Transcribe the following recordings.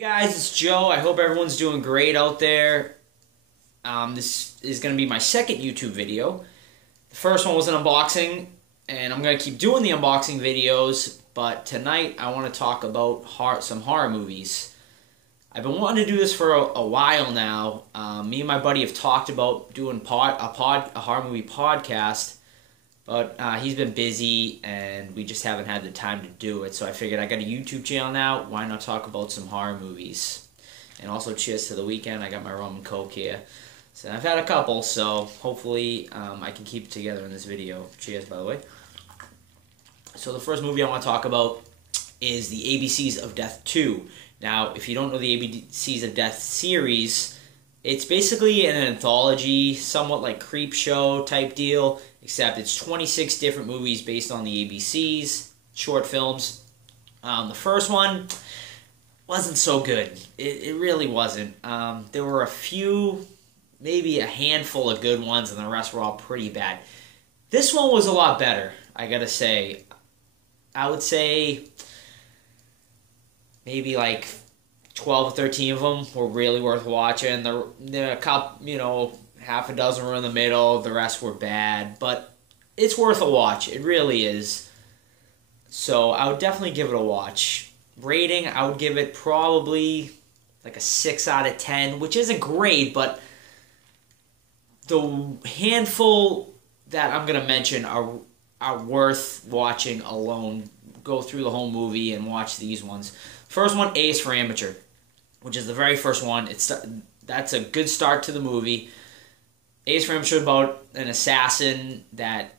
Hey guys, it's Joe. I hope everyone's doing great out there. This is going to be my second YouTube video. The first one was an unboxing, and I'm going to keep doing the unboxing videos, but tonight I want to talk about some horror movies. I've been wanting to do this for a while now. Me and my buddy have talked about doing a horror movie podcast, but he's been busy and we just haven't had the time to do it. So I figured I got a YouTube channel now. Why not talk about some horror movies? And also cheers to the weekend. I got my rum and coke here. So I've had a couple, so hopefully I can keep it together in this video. Cheers, by the way. So the first movie I want to talk about is the ABCs of Death 2. Now, if you don't know the ABCs of Death series, it's basically an anthology, somewhat like Creepshow type deal, except it's 26 different movies based on the ABCs, short films. The first one wasn't so good. It really wasn't. There were a few, maybe a handful of good ones, and the rest were all pretty bad. This one was a lot better, I gotta say. I would say maybe like 12 or 13 of them were really worth watching. There a couple, half a dozen were in the middle. The rest were bad, but it's worth a watch. It really is. So I would definitely give it a watch. Rating, I would give it probably like a 6 out of 10, which isn't great, but the handful that I'm going to mention are worth watching alone. Go through the whole movie and watch these ones. First one, A is for Amateur, which is the very first one. That's a good start to the movie. A is for Amateur about an assassin that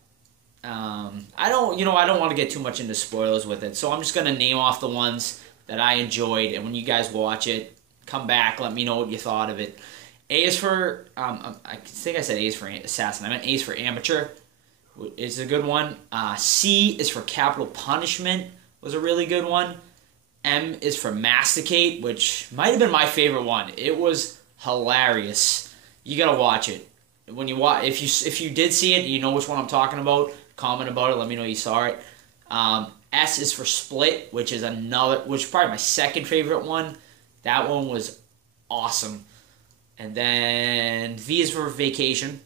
I don't want to get too much into spoilers with it, so I'm just gonna name off the ones that I enjoyed, and when you guys watch it, come back, let me know what you thought of it. A is for I think I said A is for assassin. I meant A is for Amateur. It's a good one. C is for Capital Punishment. Was a really good one. M is for Masticate, which might have been my favorite one. It was hilarious. You gotta watch it. When you watch, if you did see it, you know which one I'm talking about. Comment about it. Let me know you saw it. S is for Split, which is probably my second favorite one. That one was awesome. And then V is for Vacation.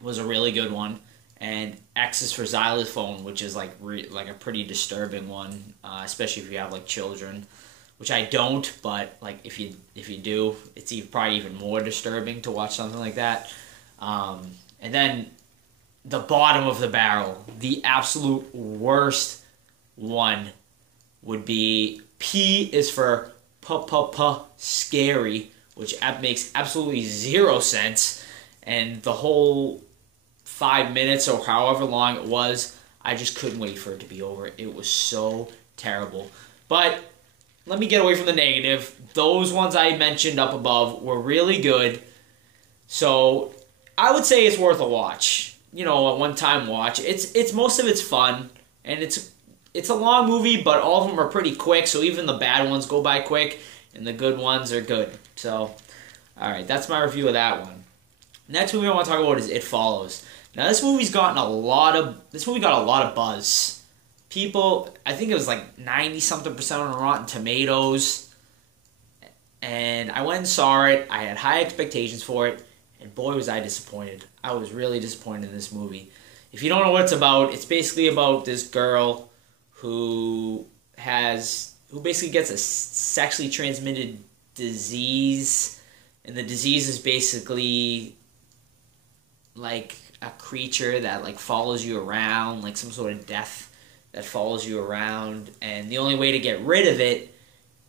Was a really good one. And X is for Xylophone, which is like a pretty disturbing one, especially if you have like children, which I don't. But like if you do, it's probably even more disturbing to watch something like that. And then the bottom of the barrel, the absolute worst one, would be P is for Scary, which makes absolutely zero sense, and the whole 5 minutes or however long it was, I just couldn't wait for it to be over. It was so terrible. But let me get away from the negative. Those ones I mentioned up above were really good. So I would say it's worth a watch. A one-time watch. It's most of it's fun, and it's a long movie, but all of them are pretty quick, so even the bad ones go by quick, and the good ones are good. So, alright, that's my review of that one. Next movie I want to talk about is It Follows. Now this movie got a lot of buzz. People, I think it was like 90-something% on Rotten Tomatoes. And I went and saw it. I had high expectations for it, and boy was I disappointed. I was really disappointed in this movie. If you don't know what it's about, it's basically about this girl who basically gets a sexually transmitted disease, and the disease is basically like a creature that like follows you around, like some sort of death that follows you around, and the only way to get rid of it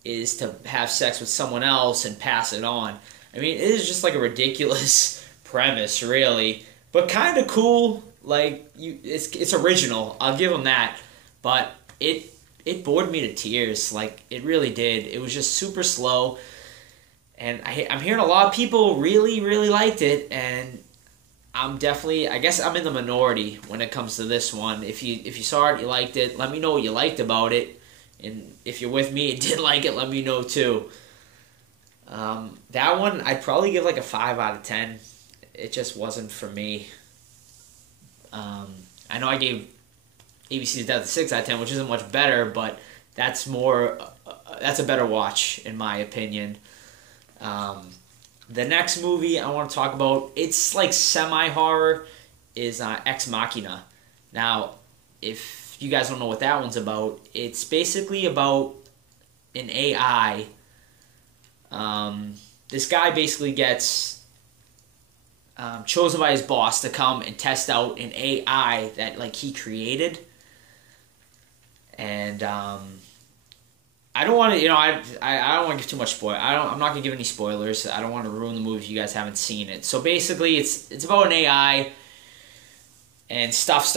is to have sex with someone else and pass it on. I mean, it is just like a ridiculous premise, really, but kind of cool. Like it's original. I'll give them that, but it bored me to tears. Like it really did. It was just super slow, and I'm hearing a lot of people really liked it, and I guess I'm in the minority when it comes to this one. If you saw it, you liked it, let me know what you liked about it. And if you're with me and did like it, let me know too. That one, I'd probably give like a 5 out of 10. It just wasn't for me. I know I gave ABC's Death a 6 out of 10, which isn't much better, but that's more that's a better watch in my opinion. The next movie I want to talk about, it's like semi-horror, is Ex Machina. Now, if you guys don't know what that one's about, it's basically about an AI. This guy basically gets chosen by his boss to come and test out an AI that like he created. And I don't want to, I don't want to give too much spoil. I'm not gonna give any spoilers. I don't want to ruin the movie if you guys haven't seen it. So basically, it's about an AI, and stuff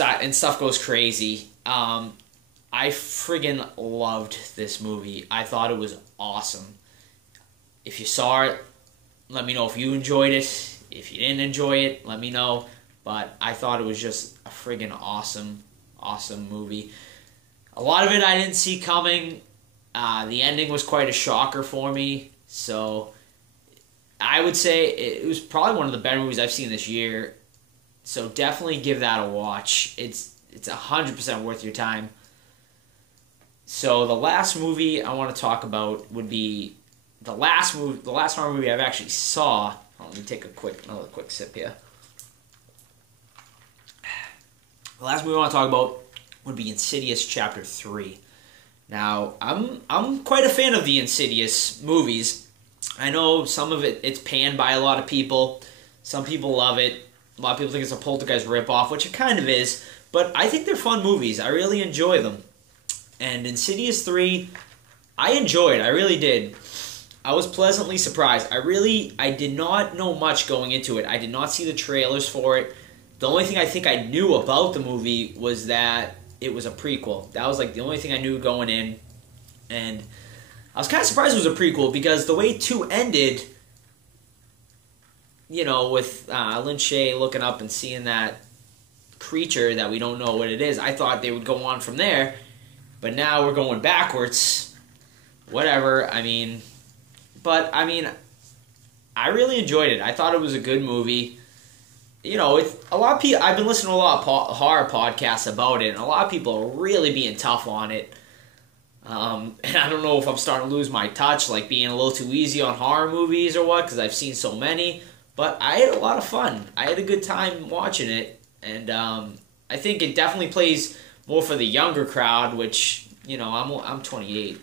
goes crazy. I friggin' loved this movie. I thought it was awesome. If you saw it, let me know if you enjoyed it. If you didn't enjoy it, let me know. But I thought it was just a friggin' awesome movie. A lot of it I didn't see coming. The ending was quite a shocker for me. So I would say it was probably one of the better movies I've seen this year. So definitely give that a watch. It's 100% worth your time. So the last movie I want to talk about would be the last horror movie I've actually saw. Let me take another quick sip here. The last movie I want to talk about would be Insidious Chapter 3. Now, I'm quite a fan of the Insidious movies. I know some of it's panned by a lot of people. Some people love it. A lot of people think it's a Poltergeist ripoff, which it kind of is. But I think they're fun movies. I really enjoy them. And Insidious 3, I enjoyed. I really did. I was pleasantly surprised. I did not know much going into it. I did not see the trailers for it. The only thing I think I knew about the movie was that it was a prequel. That was like the only thing I knew going in. And I was kind of surprised it was a prequel because the way 2 ended, with Lin Shaye looking up and seeing that creature that we don't know what it is, I thought they would go on from there. But now we're going backwards. Whatever, I really enjoyed it. I thought it was a good movie. A lot of people. I've been listening to a lot of horror podcasts about it, and a lot of people are really being tough on it. And I don't know if I'm starting to lose my touch, like being a little too easy on horror movies or what, because I've seen so many. But I had a lot of fun. I had a good time watching it, and I think it definitely plays more for the younger crowd, which I'm 28.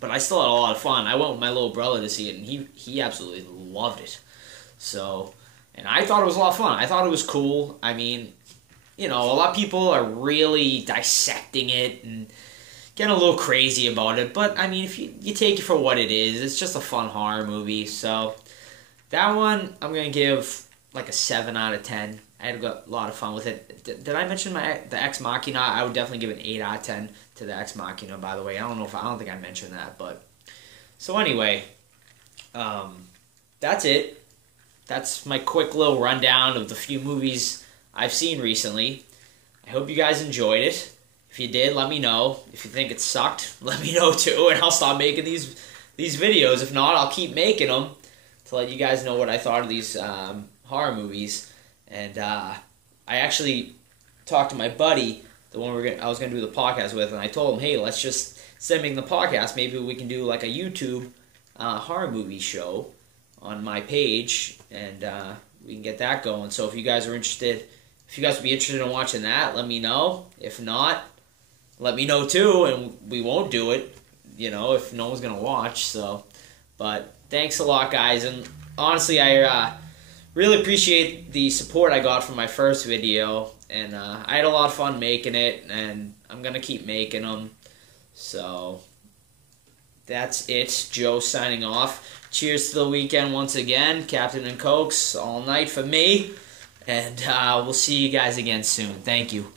But I still had a lot of fun. I went with my little brother to see it, and he absolutely loved it. So, and I thought it was a lot of fun. I thought it was cool. A lot of people are really dissecting it and getting a little crazy about it. But, if you take it for what it is, it's just a fun horror movie. So, that one, I'm going to give like a 7 out of 10. I had a lot of fun with it. Did I mention the Ex Machina? I would definitely give an 8 out of 10 to the Ex Machina, by the way. I don't think I mentioned that, but so anyway, that's it. That's my quick little rundown of the few movies I've seen recently. I hope you guys enjoyed it. If you did, let me know. If you think it sucked, let me know too, and I'll stop making these videos. If not, I'll keep making them to let you guys know what I thought of these horror movies. And I actually talked to my buddy, the one I was going to do the podcast with, and I told him, hey, let's just, instead of making the podcast, maybe we can do like a YouTube horror movie show on my page, and we can get that going. So if you guys are interested, if you guys would be interested in watching that, let me know. If not, let me know too, and we won't do it, if no one's going to watch. So, but thanks a lot, guys, and honestly, I really appreciate the support I got from my first video, and I had a lot of fun making it, and I'm going to keep making them. So, that's it. Joe signing off. Cheers to the weekend once again. Captain and Cokes all night for me, and we'll see you guys again soon. Thank you.